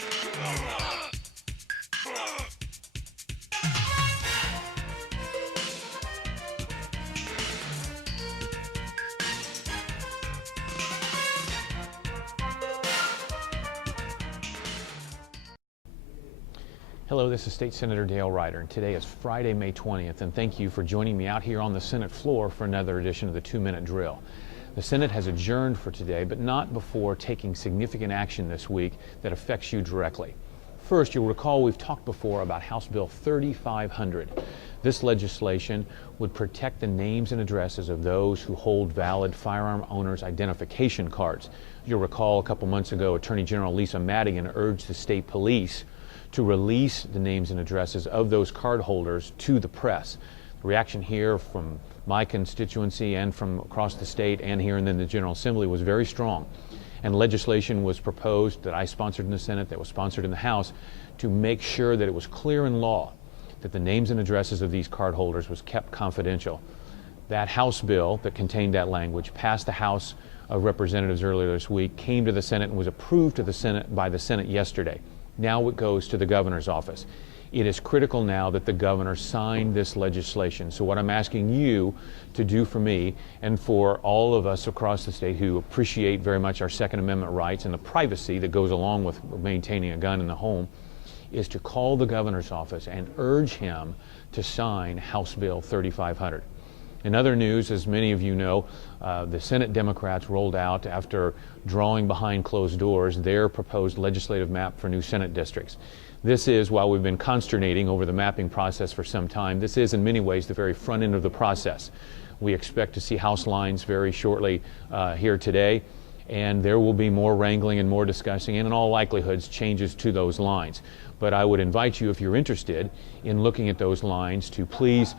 Hello, this is State Senator Dale Ryder, and today is Friday, May 20th, and thank you for joining me out here on the Senate floor for another edition of the 2-Minute Drill. The Senate has adjourned for today, but not before taking significant action this week that affects you directly. First, you'll recall we've talked before about House Bill 3500. This legislation would protect the names and addresses of those who hold valid firearm owners' identification cards. You'll recall a couple months ago, Attorney General Lisa Madigan urged the state police to release the names and addresses of those card holders to the press. The reaction here from my constituency and from across the state and here and then the General Assembly was very strong. And legislation was proposed that I sponsored in the Senate, that was sponsored in the House, to make sure that it was clear in law that the names and addresses of these card holders was kept confidential. That House bill that contained that language passed the House of Representatives earlier this week, came to the Senate and was approved to the Senate by the Senate yesterday. Now it goes to the governor's office. It is critical now that the governor sign this legislation. So what I'm asking you to do for me and for all of us across the state who appreciate very much our Second Amendment rights and the privacy that goes along with maintaining a gun in the home is to call the governor's office and urge him to sign House Bill 3500. In other news, as many of you know, the Senate Democrats rolled out, after drawing behind closed doors, their proposed legislative map for new Senate districts. This is, while we've been consternating over the mapping process for some time, this is in many ways the very front end of the process. We expect to see House lines very shortly here today, and there will be more wrangling and more discussing, and in all likelihoods, changes to those lines. But I would invite you, if you're interested in looking at those lines, to please,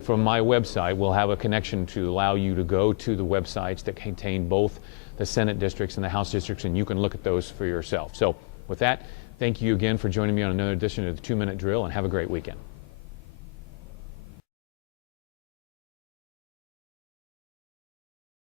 from my website, we'll have a connection to allow you to go to the websites that contain both the Senate districts and the House districts, and you can look at those for yourself. So with that, thank you again for joining me on another edition of the 2-Minute Drill, and have a great weekend.